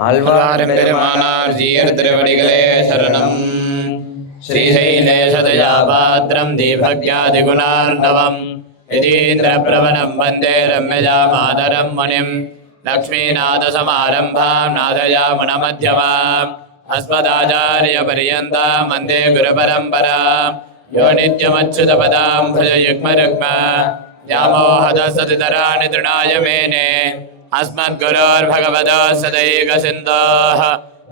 ஆழ்வார் பெருமானார் ஜீயர் திருவடிகளே சரணம். ஸ்ரீசைலேஷதயாபாத்ரம் தீபக்யாதிகுணார்ணவம் யதீந்திரப்ரவணம் வந்தே ரம்யஜாமாதரம் முனிம் லக்ஷ்மீநாதசமாரம்பாம் நாதயாமுனமध्यமாம் அஸ்மதாச்சார்யபர்யந்தாம் வந்தே குருபரம்பராம். யோ நித்யமच्युतपदां भजयुग्मरुग्म व्यामोहतसतितराणि तृणाय मेने अस्मद्गुरोर्भगवतोऽस्य दैकसिन्धोः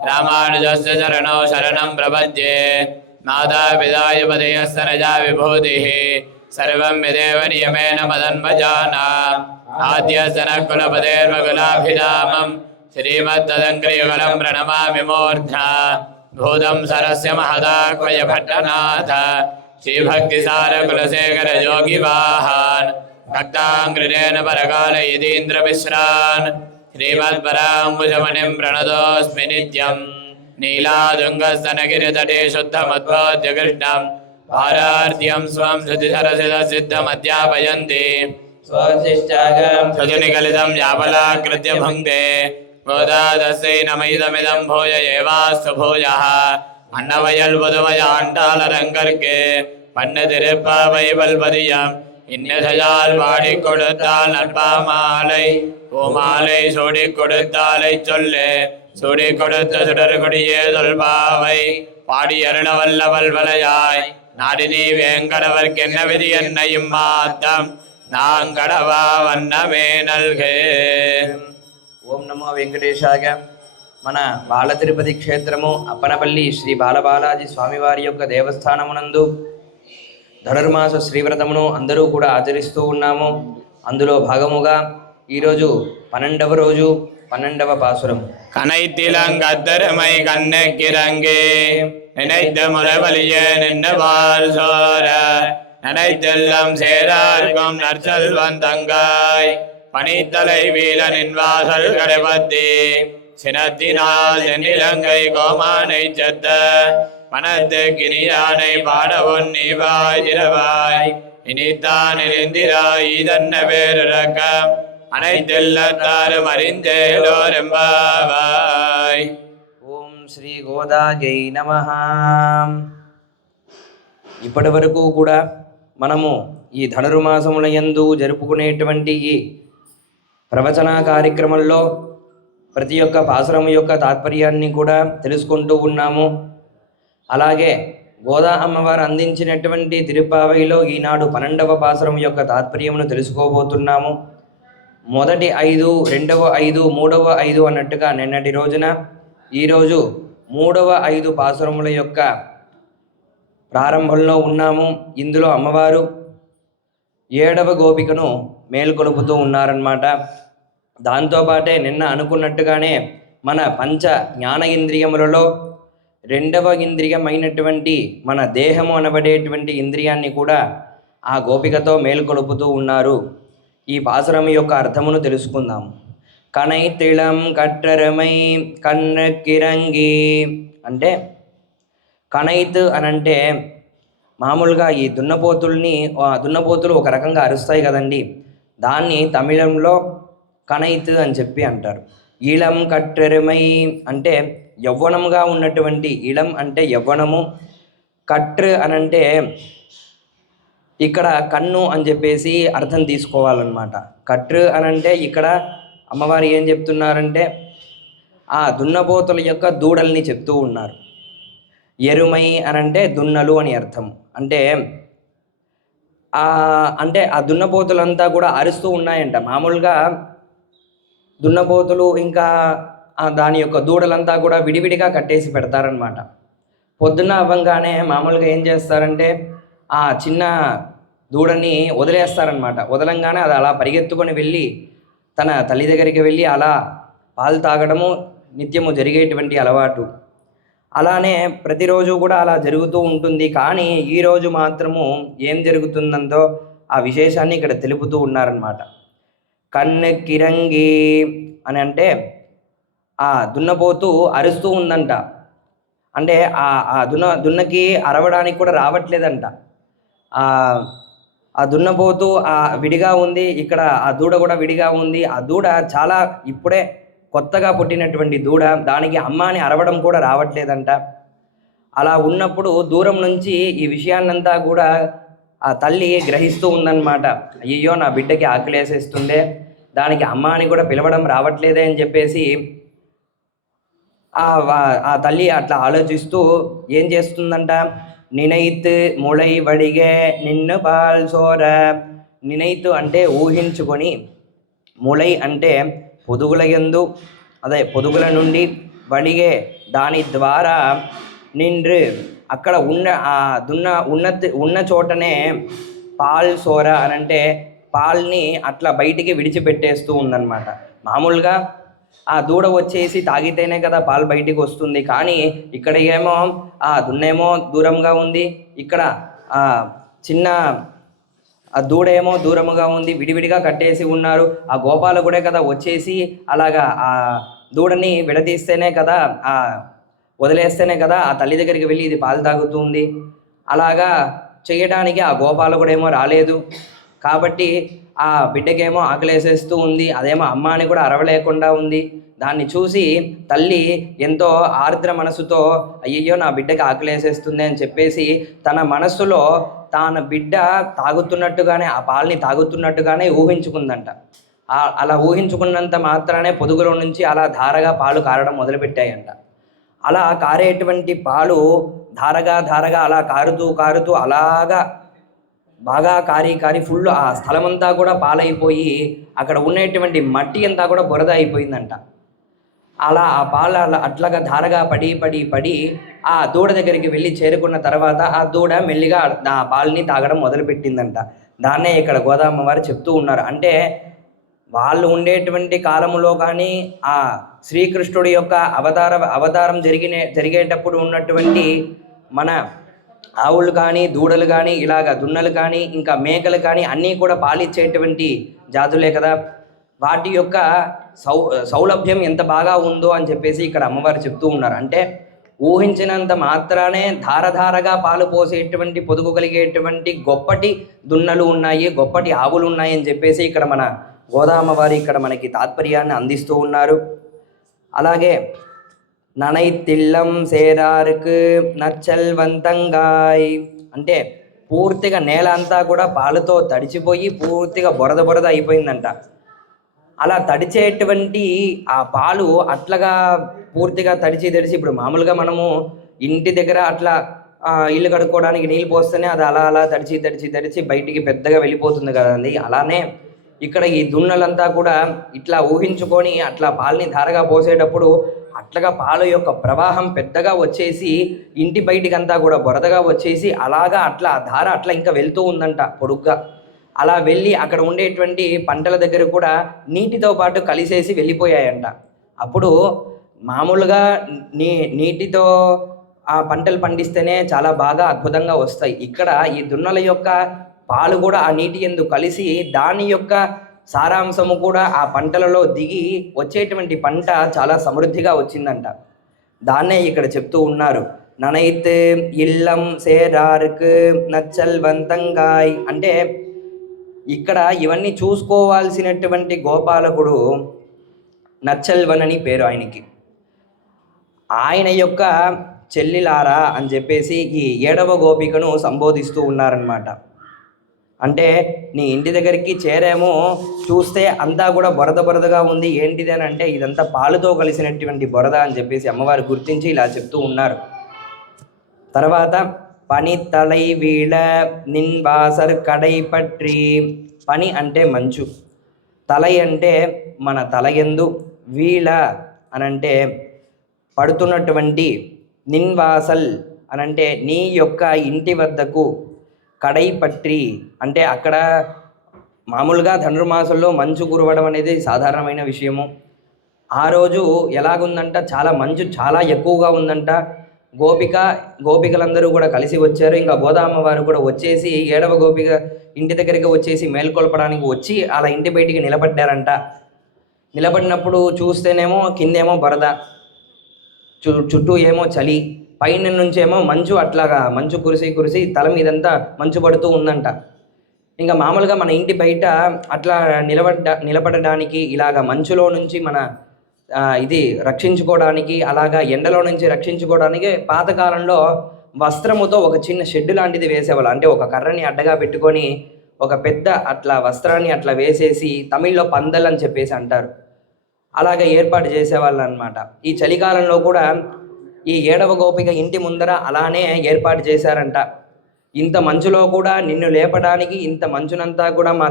रामानुजस्य चरणौ शरणं प्रपद्ये. मातापिताय पदयस्तनया विभूतिः सर्वं विदेव नियमेन मदन्वजाना. आद्यस्य नः कुलपतेर्वकुलाभिरामं श्रीमत्तदङ्घ्रियुगलं प्रणमामि मूर्ध्ना. भूतं सरस्य महदाह्वयभट्टनाथ श्रीभक्तिसारकुलशेखरयोगिवाहान् भक्ताङ्घ्रिरेण परकाल यतीन्द्रमिश्रान् श्रीमत्पराङ्कुशमणिं प्रणतोऽस्मि नित्यं. नीलादुङ्गस्तनगिरितटे शुद्धमद्बोध्य कृष्णं पारार्ध्यं स्वं श्रुतिसरसिद्धसिद्धमध्यापयन्ति. स्वशिष्टागं सजनिकलितं यापलाकृत्य भुङ्क्ते गोदादस्यै नमैदमिदं भूय एवास्तु भूयः. அன்னவயல் புதுவை ஆண்டாளரங்கற்கு பண்ணு திருப்பாவை பல்பதியம் இன்னசையால் பாடி கொடுத்தால் நற்பாமாலை பூமாலை சூடி கொடுத்தாலை சொல்லு. சூடி கொடுத்த சுடர் கொடியே சொல்பாவை பாடி அருள வல்ல வல்வலையாய் நாடி நீ வேங்கடவர்க்கு என்ன விதி என்னையும் மாத்தம் நாங்கடவா வண்ணமே நல்கே. ఓం నమో వెంకటేశాయ. మన బాల తిరుపతి క్షేత్రము అప్పనపల్లి శ్రీ బాలబాలాజీ స్వామివారి యొక్క దేవస్థానమునందు ధనుర్మాస శ్రీవ్రతమును అందరూ కూడా ఆచరిస్తూ ఉన్నాము. అందులో భాగముగా ఈరోజు 12వ రోజు 12వ పాసురం. கனைத்திலங்கத்தருமை கண்ணக்கிரங்கே நினைத்து முறைவலிய நின்றவார் சோர நினைத்தெல்லாம் சேரார்க்கும் நற்செல்வன் தங்காய் பனித்தலை வீலனின் வாசல் கடைபத்தி சினத்தினால் தென்னிலங்கை கோமானை செத்த மனத்து கிணியானை பாடவொன் நீவாய் திரவாய் இனித்தான் இந்திராய் இதன்ன பேருறக்கம் அனைத்தெல்லத்தாரும் அறிந்தேலோரெம்பாவாய். ఓం శ్రీ గోదాగై నమః. ఇప్పటి వరకు కూడా మనము ఈ ధనుర్మాసముల యందు జరుపుకునేటువంటి ఈ ప్రవచన కార్యక్రమంలో ప్రతి ఒక్క పాసురం యొక్క తాత్పర్యాన్ని కూడా తెలుసుకుంటూ ఉన్నాము. అలాగే గోదా అమ్మవారు అందించినటువంటి తిరుప్పావైలో ఈనాడు 12వ పాసురం యొక్క తాత్పర్యమును తెలుసుకోబోతున్నాము. మొదటి 5, రెండవ 5, మూడవ 5 అన్నట్టుగా నిన్నటి రోజున ఈరోజు 3వ 5 పాసురముల యొక్క ప్రారంభంలో ఉన్నాము. ఇందులో అమ్మవారు 7వ గోపికను మేల్కొలుపుతూ ఉన్నారన్నమాట. దాంతోపాటే నిన్న అనుకున్నట్టుగానే మన పంచ జ్ఞాన ఇంద్రియములలో 2వ ఇంద్రియమైనటువంటి మన దేహము అనబడేటువంటి ఇంద్రియాన్ని కూడా ఆ గోపికతో మేల్కొలుపుతూ ఉన్నారు. ఈ పాసురం యొక్క అర్థమును తెలుసుకుందాం. కనైతిళం కట్టరమై కన్నకిరంగి అంటే కనైత్ అనంటే మామూలుగా ఈ దున్నపోతులు ఒక రకంగా అరుస్తాయి కదండి. దాన్ని తమిళంలో కనైత్ అని చెప్పి అంటారు. ఈళం కట్టెరమై అంటే యవ్వనముగా ఉన్నటువంటి, ఇళం అంటే యవ్వనము, కట్ర్ అనంటే ఇక్కడ కన్ను అని చెప్పేసి అర్థం తీసుకోవాలన్నమాట. కట్ర్ అనంటే ఇక్కడ అమ్మవారు ఏం చెప్తున్నారంటే ఆ దున్నపోతుల యొక్క దూడల్ని చెప్తూ ఉన్నారు. ఎరుమై అనంటే దున్నలు అని అర్థం. అంటే ఆ దున్నపోతులంతా కూడా అరుస్తూ ఉన్నాయంట. మామూలుగా దున్నపోతులు ఇంకా దాని యొక్క దూడలంతా కూడా విడివిడిగా కట్టేసి పెడతారనమాట. పొద్దున్న అవ్వంగానే మామూలుగా ఏం చేస్తారంటే ఆ చిన్న దూడని వదిలేస్తారనమాట. వదలంగానే అది అలా పరిగెత్తుకొని వెళ్ళి తన తల్లి దగ్గరికి వెళ్ళి అలా పాలు తాగడము నిత్యము జరిగేటువంటి అలవాటు. అలానే ప్రతిరోజు కూడా అలా జరుగుతూ ఉంటుంది. కానీ ఈరోజు మాత్రము ఏం జరుగుతుందందో ఆ విశేషాన్ని ఇక్కడ తెలుపుతూ ఉన్నారన్నమాట. కన్నెకిరంగి అని అంటే ఆ దున్నపోతు అరుస్తూ ఉందంట. అంటే ఆ దున్నకి అరవడానికి కూడా రావట్లేదంట. ఆ దున్నపోతు విడిగా ఉంది, ఇక్కడ ఆ దూడ కూడా విడిగా ఉంది. ఆ దూడ చాలా ఇప్పుడే కొత్తగా పుట్టినటువంటి దూడ, దానికి అమ్మ అని అరవడం కూడా రావట్లేదంట. అలా ఉన్నప్పుడు దూరం నుంచి ఈ విషయాన్నంతా కూడా ఆ తల్లి గ్రహిస్తూ ఉందన్నమాట. అయ్యో నా బిడ్డకి ఆకలేసేస్తుందే, దానికి అమ్మ అని కూడా పిలవడం రావట్లేదే అని చెప్పేసి ఆ తల్లి అట్లా ఆలోచిస్తూ ఏం చేస్తుందంట, నినైత్ ముళై వడిగే నిన్ను పాల్ సోర. నినైతు అంటే ఊహించుకొని, ముళై అంటే పొదుగుల యందు, అదే పొదుగుల నుండి, వడిగే దాని ద్వారా, నిండ్రు అక్కడ ఉన్న చోటనే, పాల్ సోర అనంటే పాల్ని అట్లా బయటికి విడిచిపెట్టేస్తూ ఉందన్నమాట. మామూలుగా ఆ దూడ వచ్చేసి తాగితేనే కదా పాలు బయటికి వస్తుంది, కానీ ఇక్కడ ఏమో ఆ దున్నేమో దూరంగా ఉంది, ఇక్కడ ఆ చిన్న ఆ దూడ ఏమో దూరముగా ఉంది, విడివిడిగా కట్టేసి ఉన్నారు. ఆ గోపాలకుడే కదా వచ్చేసి అలాగా ఆ దూడని విడదీస్తేనే కదా, ఆ వదిలేస్తేనే కదా ఆ తల్లి దగ్గరికి వెళ్ళి ఇది పాలు తాగుతుంది. అలాగా చేయడానికి ఆ గోపాలకుడేమో రాలేదు. కాబట్టి ఆ బిడ్డకేమో ఆకలేసేస్తూ ఉంది, అదేమో అమ్మ అని కూడా అరవలేకుండా ఉంది. దాన్ని చూసి తల్లి ఎంతో ఆర్ద్ర మనసుతో అయ్యయ్యో నా బిడ్డకి ఆకలేసేస్తుంది అని చెప్పేసి తన మనస్సులో తన బిడ్డ తాగుతున్నట్టుగానే, ఆ పాలని తాగుతున్నట్టుగానే ఊహించుకుందంట. అలా ఊహించుకున్నంత మాత్రానే పొదుగులో నుంచి అలా ధారగా పాలు కారడం మొదలుపెట్టాయంట. అలా కారేటువంటి పాలు ధారగా అలా కారుతూ అలాగా బాగా కారి ఫుల్ ఆ స్థలమంతా కూడా పాలైపోయి అక్కడ ఉండేటువంటి మట్టి అంతా కూడా బురద అయిపోయిందంట. అలా ఆ పాలు అట్లాగా ధారగా పడి ఆ దూడ దగ్గరికి వెళ్ళి చేరుకున్న తర్వాత ఆ దూడ మెల్లిగా ఆ పాలని తాగడం మొదలుపెట్టిందంట. దాన్నే ఇక్కడ గోదామ్మ వారు చెప్తూ ఉన్నారు. అంటే వాళ్ళు ఉండేటువంటి కాలములో కానీ ఆ శ్రీకృష్ణుడి యొక్క అవతారం జరిగేటప్పుడు ఉన్నటువంటి మన ఆవులు కానీ, దూడలు కానీ, ఇలాగ దున్నలు కానీ, ఇంకా మేకలు కానీ అన్నీ కూడా పాలిచ్చేటువంటి జాతులే కదా. వాటి యొక్క సౌలభ్యం ఎంత బాగా ఉందో అని చెప్పేసి ఇక్కడ అమ్మవారు చెప్తూ ఉన్నారు. అంటే ఊహించినంత మాత్రానే ధారగా పాలు పోసేటువంటి పొదుగు కలిగేటువంటి గొప్పటి దున్నలు ఉన్నాయి, గొప్పటి ఆవులు ఉన్నాయి అని చెప్పేసి ఇక్కడ మన గోదామ్మవారి ఇక్కడ మనకి తాత్పర్యాన్ని అందిస్తూ ఉన్నారు. అలాగే ననైతిల్లం సేరారుకు నచ్చల్వంతంగాయ్ అంటే పూర్తిగా నేల అంతా కూడా పాలతో తడిచిపోయి పూర్తిగా బురద అయిపోయిందంట. అలా తడిచేటువంటి ఆ పాలు అట్లాగా పూర్తిగా తడిచి ఇప్పుడు మామూలుగా మనము ఇంటి దగ్గర అట్లా ఇల్లు కడుక్కోవడానికి నీళ్ళు పోస్తేనే అది అలా తడిచి బయటికి పెద్దగా వెళ్ళిపోతుంది కదండి. అలానే ఇక్కడ ఈ దున్నలంతా కూడా ఇట్లా ఊహించుకొని అట్లా పాలని ధారగా పోసేటప్పుడు అట్లాగా పాల యొక్క ప్రవాహం పెద్దగా వచ్చేసి ఇంటి బయటికి అంతా కూడా బురదగా వచ్చేసి అలాగా అట్లా ధార అట్లా ఇంకా వెళ్తూ ఉందంట పొడుగ్గా. అలా వెళ్ళి అక్కడ ఉండేటువంటి పంటల దగ్గర కూడా నీటితో పాటు కలిసేసి వెళ్ళిపోయాయంట. అప్పుడు మామూలుగా నీటితో ఆ పంటలు పండిస్తేనే చాలా బాగా అద్భుతంగా వస్తాయి. ఇక్కడ ఈ దున్నల యొక్క పాలు కూడా ఆ నీటి యందు కలిసి దాని యొక్క సారాంశము కూడా ఆ పంటలలో దిగి వచ్చేటువంటి పంట చాలా సమృద్ధిగా వచ్చిందంట. దాన్నే ఇక్కడ చెప్తూ ఉన్నారు. ననైత్ ఇల్లం సేరార్కు నచ్చల్వంతంగాయ్ అంటే ఇక్కడ ఇవన్నీ చూసుకోవాల్సినటువంటి గోపాలకుడు నచ్చల్వన్ అని పేరు ఆయనకి. ఆయన యొక్క చెల్లిలారా అని చెప్పేసి ఈ 7వ గోపికను సంబోధిస్తూ ఉన్నారనమాట. అంటే నీ ఇంటి దగ్గరికి చేరేమో చూస్తే అంతా కూడా బురదగా ఉంది, ఏంటిది అని అంటే ఇదంతా పాలుతో కలిసినటువంటి బురద అని చెప్పేసి అమ్మవారు గుర్తించి ఇలా చెప్తూ ఉన్నారు. తర్వాత పని తలై వీళ నిన్వాసర్ కడై పట్రి. పని అంటే మంచు, తలై అంటే మన తలయందు, వీళ అనంటే పడుతున్నటువంటి, నిన్వాసల్ అనంటే నీ యొక్క ఇంటి వద్దకు, కడై పట్రి అంటే అక్కడ మామూలుగా ధనుర్మాసంలో మంచు కురవడం అనేది సాధారణమైన విషయము. ఆ రోజు ఎలాగుందంట, చాలా మంచు చాలా ఎక్కువగా ఉందంట. గోపికలందరూ కూడా కలిసి వచ్చారు. ఇంకా గోదామ్మ వారు కూడా వచ్చేసి 7వ గోపిక ఇంటి దగ్గరికి వచ్చేసి మేల్కొల్పడానికి వచ్చి అలా ఇంటి బయటికి నిలబడ్డారంట. నిలబడినప్పుడు చూస్తేనేమో కిందేమో బరద, చుట్టూ ఏమో చలి, పైన నుంచేమో మంచు, అట్లాగా మంచు కురిసి తల మీదంతా మంచు పడుతూ ఉందంట. ఇంకా మామూలుగా మన ఇంటి బయట అట్లా నిలబడడానికి ఇలాగ మంచులో నుంచి మన ఇది రక్షించుకోవడానికి, అలాగా ఎండలో నుంచి రక్షించుకోవడానికి పాతకాలంలో వస్త్రముతో ఒక చిన్న షెడ్ లాంటిది వేసేవాళ్ళు. అంటే ఒక కర్రని అడ్డగా పెట్టుకొని ఒక పెద్ద అట్లా వస్త్రాన్ని అట్లా వేసేసి, తమిళ్లో పందల్ అని చెప్పేసి అంటారు, అలాగే ఏర్పాటు చేసేవాళ్ళు అనమాట. ఈ చలికాలంలో కూడా ఈ 7వ గోపిక ఇంటి ముందర అలానే ఏర్పాటు చేశారంట. ఇంత మంచులో కూడా నిన్ను లేపడానికి ఇంత మంచునంతా కూడా మా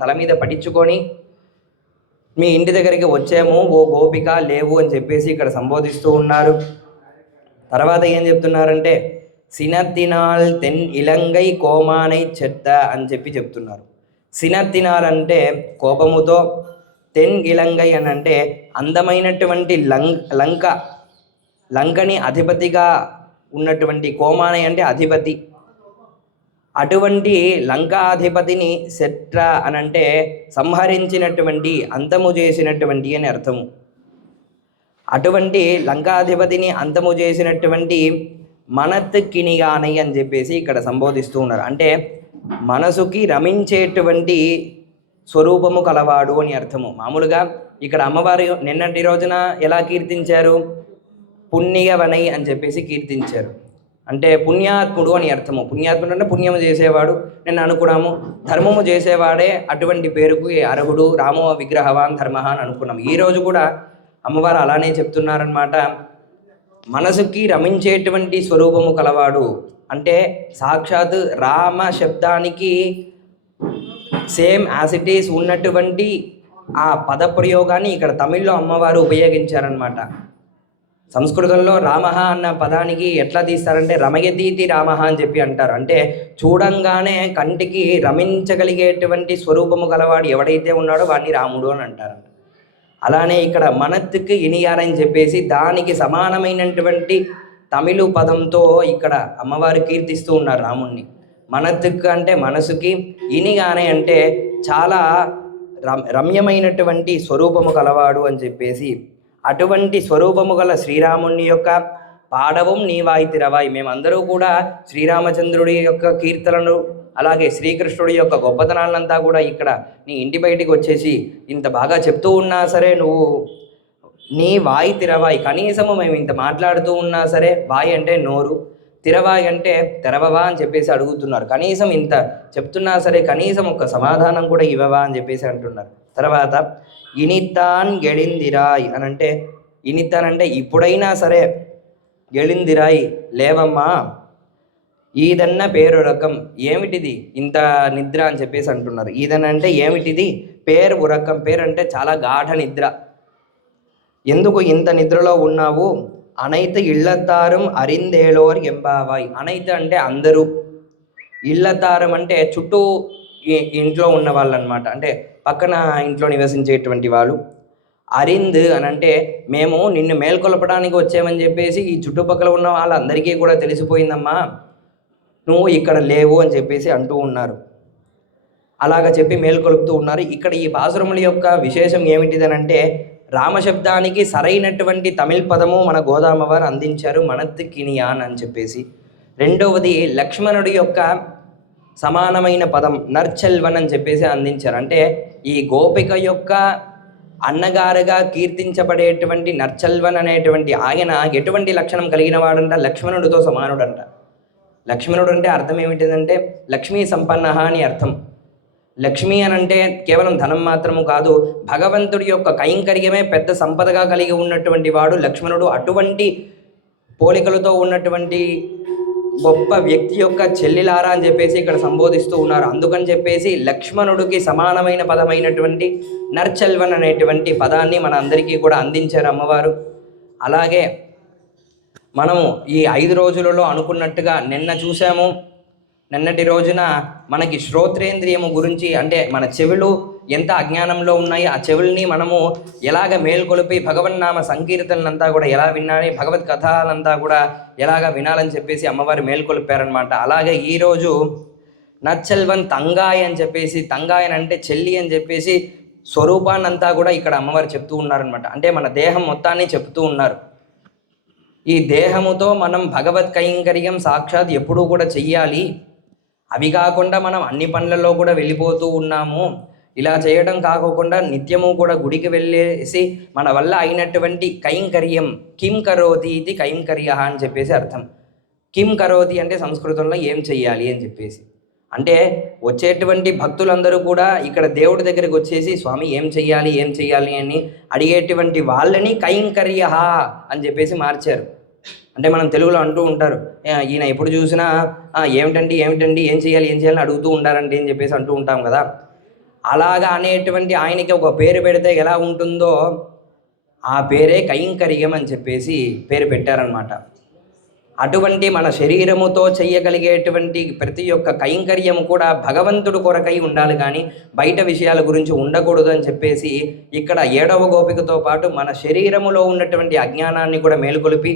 తల మీద పడించుకొని మీ ఇంటి దగ్గరికి వచ్చాము ఓ గోపిక లేవు అని చెప్పేసి ఇక్కడ సంబోధిస్తూ ఉన్నారు. తర్వాత ఏం చెప్తున్నారంటే సినత్తినాల్ తెన్ ఇలంగై కోమానై చెత్త అని చెప్తున్నారు. సినత్తినాల్ అంటే కోపముతో, తెన్ ఇలంగై అని అంటే అందమైనటువంటి లంకని అధిపతిగా ఉన్నటువంటి, కోమానై అంటే అధిపతి, అటువంటి లంకాధిపతిని శత్ర అనంటే సంహరించినటువంటి, అంతము చేసినటువంటి అని అర్థము. అటువంటి లంకాధిపతిని అంతము చేసినటువంటి మనత్ కినిగానై అని చెప్పేసి ఇక్కడ సంబోధిస్తూ ఉన్నారు. అంటే మనసుకి రమించేటువంటి స్వరూపము కలవాడు అని అర్థము. మామూలుగా ఇక్కడ అమ్మవారు నిన్నటి రోజున ఎలా కీర్తించారు? పుణ్యవనై అని చెప్పేసి కీర్తించారు. అంటే పుణ్యాత్ముడు అని అర్థము. పుణ్యాత్ముడు అంటే పుణ్యము చేసేవాడు. నేను అనుకున్నాము ధర్మము చేసేవాడే అటువంటి పేరుకు అర్హుడు, రామో విగ్రహవాన్ ధర్మ అని అనుకున్నాము. ఈరోజు కూడా అమ్మవారు అలానే చెప్తున్నారనమాట. మనసుకి రమించేటువంటి స్వరూపము కలవాడు అంటే సాక్షాత్ రామ శబ్దానికి సేమ్ యాజ్ ఇట్ ఈస్ ఉన్నటువంటి ఆ పదప్రయోగాన్ని ఇక్కడ తమిళ్లో అమ్మవారు ఉపయోగించారనమాట. సంస్కృతంలో రామ అన్న పదానికి ఎట్లా తీస్తారంటే రమయతీతి రామ అని చెప్పి అంటారు. అంటే చూడంగానే కంటికి రమించగలిగేటువంటి స్వరూపము గలవాడు ఎవడైతే ఉన్నాడో వాడిని రాముడు అని అంటారంట. అలానే ఇక్కడ మనత్తుకి ఇనియారని చెప్పేసి దానికి సమానమైనటువంటి తమిళ పదంతో ఇక్కడ అమ్మవారు కీర్తిస్తూ ఉన్నారు రాముణ్ణి. మనత్తుకు అంటే మనసుకి, ఇనిగానే అంటే చాలా రమ్యమైనటువంటి స్వరూపము కలవాడు అని చెప్పేసి, అటువంటి స్వరూపము గల శ్రీరాముని యొక్క పాడవం నీవాయితిరవాయి. మేమందరూ కూడా శ్రీరామచంద్రుడి యొక్క కీర్తనలు, అలాగే శ్రీకృష్ణుడి యొక్క గొప్పతనాలంతా కూడా ఇక్కడ నీ ఇంటి బయటికి వచ్చేసి ఇంత బాగా చెప్తూ ఉన్నా సరే నువ్వు నీ వాయి తిరవాయి, కనీసము మేము ఇంత మాట్లాడుతూ ఉన్నా సరే, వాయి అంటే నోరు, తిరవాయి అంటే తెరవవా అని చెప్పేసి అడుగుతున్నారు. కనీసం ఇంత చెప్తున్నా సరే కనీసం ఒక సమాధానం కూడా ఇవ్వవా అని చెప్పేసి అంటున్నారు. తర్వాత ఇనిత్తాన్ గెళిందిరాయ్ అని అంటే, ఇనిత్తాన్ అంటే ఇప్పుడైనా సరే, గెళిందిరాయ్ లేవమ్మా, ఈదన్న పేరు రకం, ఏమిటిది ఇంత నిద్ర అని చెప్పేసి అంటున్నారు. ఈదన్న అంటే ఏమిటిది, పేరు ఉరకం, పేరు అంటే చాలా గాఢ నిద్ర, ఎందుకు ఇంత నిద్రలో ఉన్నావు, అనైత ఇళ్ళతారం అరిందేలోర్ ఎంబావాయ్. అనైత అంటే అందరూ, ఇళ్ళతారం అంటే చుట్టూ ఇంట్లో ఉన్న వాళ్ళు అనమాట, అంటే పక్కన ఇంట్లో నివసించేటువంటి వాళ్ళు. అరింద్ అని అంటే మేము నిన్ను మేల్కొల్పడానికి వచ్చామని చెప్పేసి ఈ చుట్టుపక్కల ఉన్న వాళ్ళందరికీ కూడా తెలిసిపోయిందమ్మా, నువ్వు ఇక్కడ లేవు అని చెప్పేసి అంటూ ఉన్నారు. అలాగ చెప్పి మేల్కొలుపుతూ ఉన్నారు. ఇక్కడ ఈ పాసురముల యొక్క విశేషం ఏమిటిదనంటే, రామశబ్దానికి సరైనటువంటి తమిళ్ పదము మన గోదామవారు అందించారు, మనత్ కినియాన్ అని చెప్పేసి. రెండవది లక్ష్మణుడి యొక్క సమానమైన పదం నర్చెల్వన్ అని చెప్పేసి అందించారు. అంటే ఈ గోపిక యొక్క అన్నగారుగా కీర్తించబడేటువంటి నర్చెల్వన్ అనేటువంటి ఆయన ఎటువంటి లక్షణం కలిగిన వాడంట, లక్ష్మణుడితో సమానుడంట. లక్ష్మణుడు అంటే అర్థం ఏమిటిదంటే లక్ష్మీ సంపన్న అని అర్థం. లక్ష్మి అని అంటే కేవలం ధనం మాత్రము కాదు, భగవంతుడి యొక్క కైంకర్యమే పెద్ద సంపదగా కలిగి ఉన్నటువంటి వాడు లక్ష్మణుడు. అటువంటి పోలికలతో ఉన్నటువంటి గొప్ప వ్యక్తి యొక్క చెల్లిలారా అని చెప్పేసి ఇక్కడ సంబోధిస్తూ ఉన్నారు. అందుకని చెప్పేసి లక్ష్మణుడికి సమానమైన పదమైనటువంటి నర్చెల్వన్ అనేటువంటి పదాన్ని మన అందరికీ కూడా అందించారు అమ్మవారు. అలాగే మనము ఈ 5 రోజులలో అనుకున్నట్టుగా నిన్న చూసాము. నిన్నటి రోజున మనకి శ్రోత్రేంద్రియము గురించి, అంటే మన చెవులు ఎంత అజ్ఞానంలో ఉన్నాయి, ఆ చెవుల్ని మనము ఎలాగ మేల్కొలిపి భగవన్నామ సంకీర్తనంతా కూడా ఎలా వినాలి, భగవత్ కథలంతా కూడా ఎలాగ వినాలని చెప్పేసి అమ్మవారు మేల్కొలిపారనమాట. అలాగే ఈరోజు నచ్చల్వన్ తంగాయ్ అని చెప్పేసి, తంగాయన్ అంటే చెల్లి అని చెప్పేసి స్వరూపాన్నంతా కూడా ఇక్కడ అమ్మవారు చెప్తూ ఉన్నారనమాట. అంటే మన దేహం మొత్తాన్ని చెప్తూ ఉన్నారు. ఈ దేహముతో మనం భగవత్ కైంకర్యం సాక్షాత్ ఎప్పుడూ కూడా చెయ్యాలి. అవి కాకుండా మనం అన్ని పనులలో కూడా వెళ్ళిపోతూ ఉన్నాము. ఇలా చేయడం కాకోకుండా నిత్యము కూడా గుడికి వెళ్ళేసి మన వల్ల అయినటువంటి కైంకర్యం, కిం కరోతి ఇది కైంకర్య అని చెప్పేసి అర్థం. కిం కరోతి అంటే సంస్కృతంలో ఏం చెయ్యాలి అని చెప్పేసి. అంటే వచ్చేటువంటి భక్తులందరూ కూడా ఇక్కడ దేవుడి దగ్గరికి వచ్చేసి స్వామి ఏం చెయ్యాలి అని అడిగేటువంటి వాళ్ళని కైంకర్య అని చెప్పేసి మార్చారు. అంటే మనం తెలుగులో అంటూ ఉంటారు, ఈయన ఎప్పుడు చూసినా ఏమిటండి ఏం చేయాలని అడుగుతూ ఉండారండి అని చెప్పేసి అంటూ ఉంటాం కదా. అలాగా అనేటువంటి ఆయనకి ఒక పేరు పెడితే ఎలా ఉంటుందో ఆ పేరే కైంకర్యం అని చెప్పేసి పేరు పెట్టారనమాట. అటువంటి మన శరీరముతో చెయ్యగలిగేటువంటి ప్రతి ఒక్క కైంకర్యము కూడా భగవంతుడు కొరకై ఉండాలి, కానీ బయట విషయాల గురించి ఉండకూడదు అని చెప్పేసి ఇక్కడ 7వ గోపికతో పాటు మన శరీరములో ఉన్నటువంటి అజ్ఞానాన్ని కూడా మేలుకొలిపి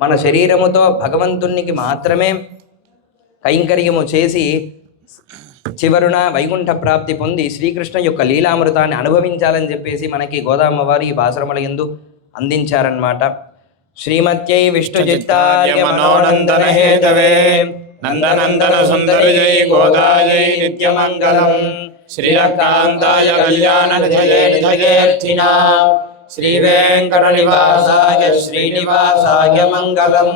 మన శరీరముతో భగవంతునికి మాత్రమే కైంకర్యము చేసి చివరున వైకుంఠ ప్రాప్తి పొంది శ్రీకృష్ణ యొక్క లీలామృతాన్ని అనుభవించాలని చెప్పేసి మనకి గోదామ్మవారు ఈ పాసురముల యందు అందించారన్నమాట. శ్రీమత్యై విష్ణుచిత్తార్య మనోనందన హేతవే నందనందన సుందర జై గోదాయై నిత్యమంగళం. శ్రీకాంతాయ కళ్యాణ నిధయేర్థినా శ్రీ వెంకట నివాసాయ శ్రీనివాసాయ మంగళం.